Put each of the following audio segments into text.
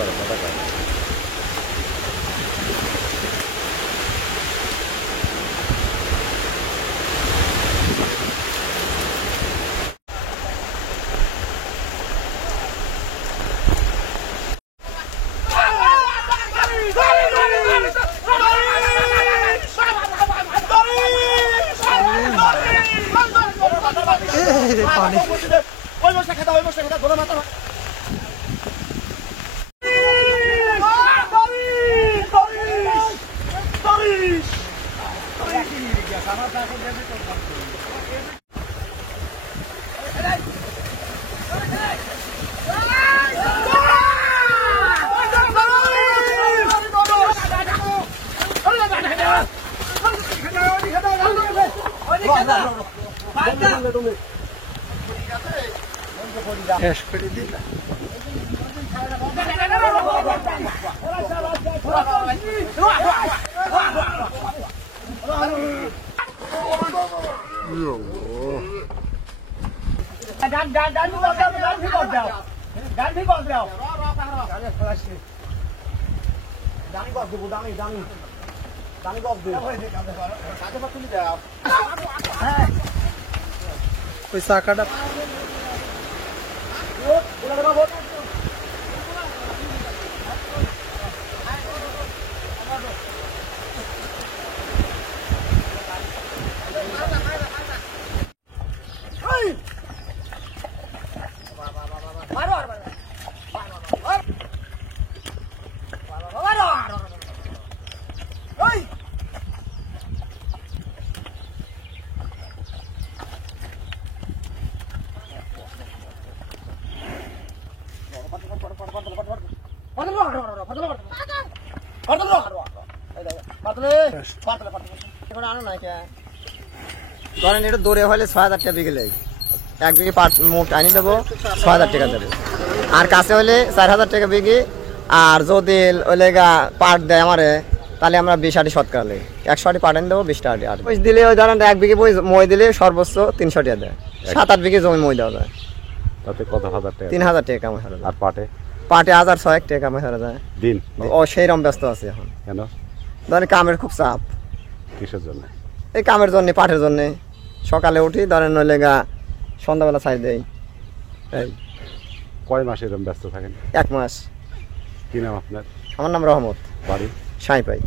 করে কথা কয় ওই বসে খেতা ধরে মাথা ওই চাকাটা ধরেন এটা দৌড়ে হলে ৬,০০০ টাকা বিকেলে এক বিঘে পাট মুখ আনি দেবো ৬,০০০ টাকা দেবো আর কাছে হলে ৪,০০০ টাকা বিঘি আর যদি ওই পাট দেয় আমারে তাহলে আমরা ২০ শতকরা লাগে ১০০ পাট আনি দেবো ২০ টাকা আর দিলে ওই ধরেন এক বিঘে মই দিলে সর্বোচ্চ ৩০০ টাকা দেয় ৭-৮ বিঘে জমি মই দেওয়া যায় তাতে কত হাজার টাকা ৩,০০০ টাকা কামাই হারা যায় আর পাটে ১,০০০ টাকা কামাই হারা যায় দিন ও সেইরকম ব্যস্ত আছে এখন কেন ধরেন কামের খুব চাপ কিসের জন্য এই কামের জন্যে পাটের জন্যে সকালে উঠি ধরেন নইলে সন্ধ্যাবেলা ছাই দেয় এই কয় মাস এরকম ব্যস্ত থাকেন ১ মাস কি নাম আপনার আমার নাম রহমত বাড়ি সাঁই পাই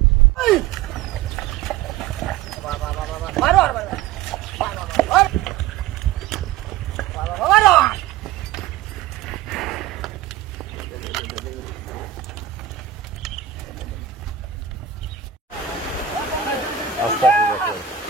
আস্তে আস্তে